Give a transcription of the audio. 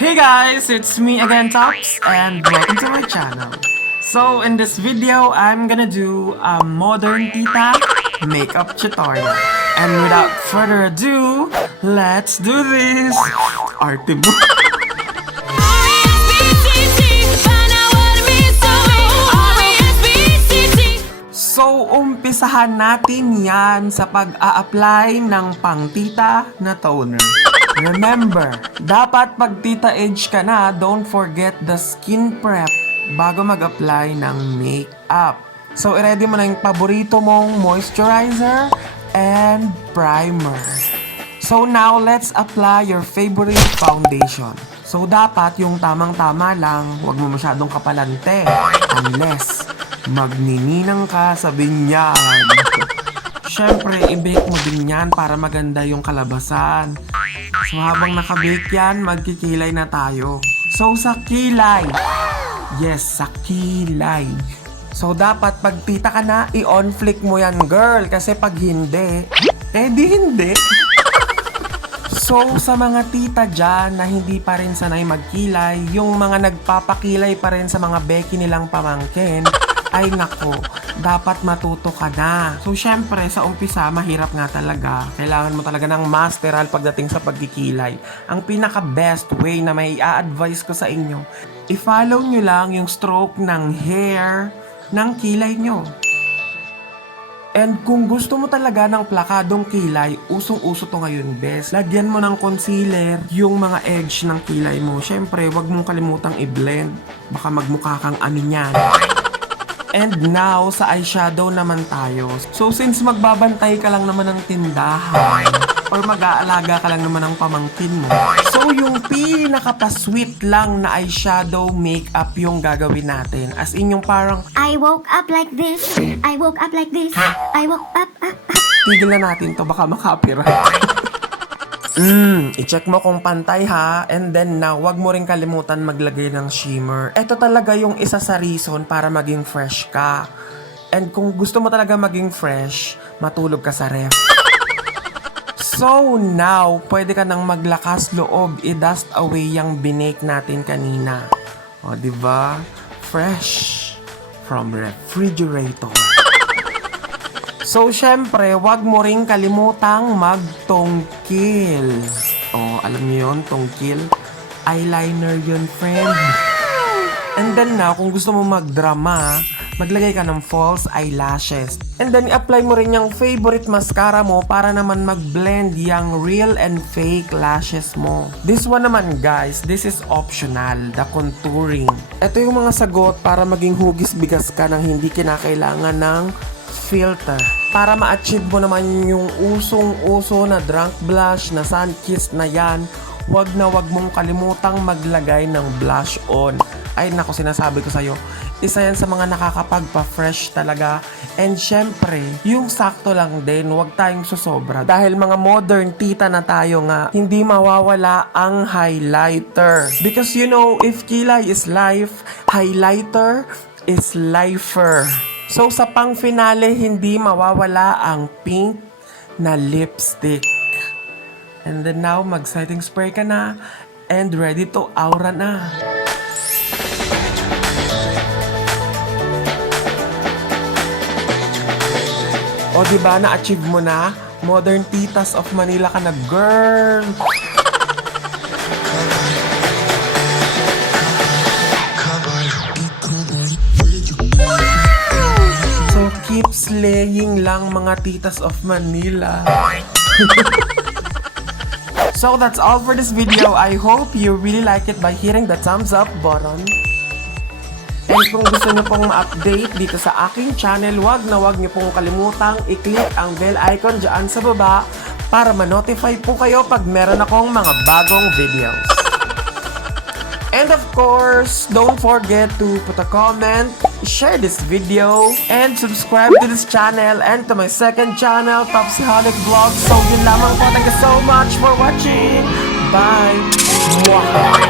Hey guys, it's me again, Tops, and welcome to my channel. So in this video, I'm gonna do a modern tita makeup tutorial. And without further ado, let's do this! Arte mo! So, umpisahan natin yan sa pag-a-apply ng pang-tita na toner. Remember, dapat pag tita age ka na, don't forget the skin prep bago mag-apply ng makeup. So, i-ready mo na yung paborito mong moisturizer and primer. So, now, let's apply your favorite foundation. So, dapat yung tamang-tama lang, huwag mo masyadong kapalante unless magnininang ka sa binyag. Siyempre, i-bake mo din yan para maganda yung kalabasan. So, habang nakabake yan, magkikilay na tayo. So, sa kilay. Yes, sa kilay. So, dapat pag tita ka na, i-on flick mo yan, girl. Kasi pag hindi, di hindi. So, sa mga tita dyan na hindi pa rin sanay magkilay, yung mga nagpapakilay pa rin sa mga beki nilang pamangkin, ay nako, dapat matuto ka na. So, syempre, sa umpisa, mahirap nga talaga. Kailangan mo talaga ng masteral pagdating sa pagkikilay. Ang pinaka-best way na may i-advise ko sa inyo, i-follow nyo lang yung stroke ng hair ng kilay nyo. And kung gusto mo talaga ng plakadong kilay, usong-uso to ngayon, best. Lagyan mo ng concealer yung mga edge ng kilay mo. Syempre, wag mong kalimutang i-blend. Baka magmukha kang ano niyan. And now, sa eyeshadow naman tayo. So, since magbabantay ka lang naman ng tindahan, or mag-aalaga ka lang naman ng pamangkin mo, so yung pinaka-sweet lang na eyeshadow makeup yung gagawin natin. As in yung parang, I woke up like this. I woke up like this. I woke up. tigil na natin to, baka makapiright. I-check mo kung pantay ha. And then now, wag mo rin kalimutan maglagay ng shimmer. Ito talaga yung isa sa reason para maging fresh ka. And kung gusto mo talaga maging fresh, matulog ka sa ref. So now, pwede ka nang maglakas loob, i-dust away yung binake natin kanina. O, diba? Fresh from refrigerator. So, syempre, wag mo rin kalimutang magtongkil. Oh, alam niyo yun, tongkil? Eyeliner yun, friend. And then now, kung gusto mo magdrama, maglagay ka ng false eyelashes. And then, i-apply mo rin yung favorite mascara mo para naman mag-blend yung real and fake lashes mo. This one naman, guys, this is optional, the contouring. Ito yung mga sagot para maging hugis-bigas ka nang hindi kinakailangan ng filter. Para ma-achieve mo naman yung usong-uso na drunk blush na sun-kissed na yan, wag mong kalimutang maglagay ng blush on. Ay nako, sinasabi ko sa'yo, isa yan sa mga nakakapagpa-fresh talaga. And syempre, yung sakto lang din, wag tayong susobra. Dahil mga modern tita na tayo nga, hindi mawawala ang highlighter. Because you know, if kilay is life, highlighter is lifer. So, sa pang-finale, hindi mawawala ang pink na lipstick. And then now, mag-setting spray ka na and ready to aura na. O, diba, na-achieve mo na? Modern Titas of Manila ka na, girl! Keep slaying lang mga Titas of Manila. So that's all for this video. I hope you really like it by hitting the thumbs up button. And kung gusto nyo pong ma-update dito sa aking channel, wag nyo pong kalimutang i-click ang bell icon dyan sa baba para ma-notify po kayo pag meron akong mga bagong videos. And of course, don't forget to put a comment, share this video, and subscribe to this channel and to my second channel, TopsyHolicVLOGS. So yun lamang po. Thank you so much for watching. Bye! Mwah!